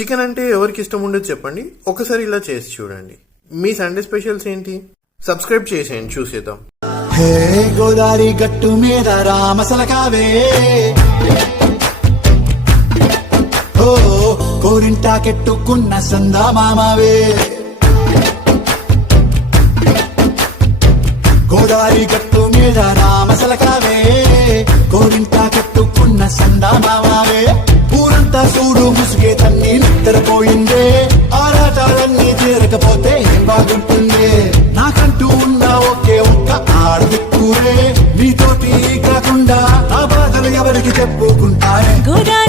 Chicken అంటే ఎవరికి ఇష్టం ఉండదు చెప్పండి, ఒకసారి ఇలా చేసి చూడండి. మీ సండే స్పెషల్స్ ఏంటి? సబ్స్క్రైబ్ చేసేయండి, చూసేద్దాం. హే గోదారి గట్టు మీద రామసలకావే, ఓ కోరింటా కెట్టుకున్న సందా మామావే. గోదారి గట్టు మీద రామసలకావే, కోరింటా కెట్టుకున్న సందా మామావే. ఊరంతా చూడు ముసుగే తన్ని నిద్రపోయిందే, ఆరాటాలన్నీ తీరకపోతే ఏం బాగుంటుంది. నాకంటూ ఉన్న ఒకే ఒక్క ఆడదిక్కురే, నీతోటి కాకుండా ఆ బాధలు ఎవరికి చెప్పుకుంటారే.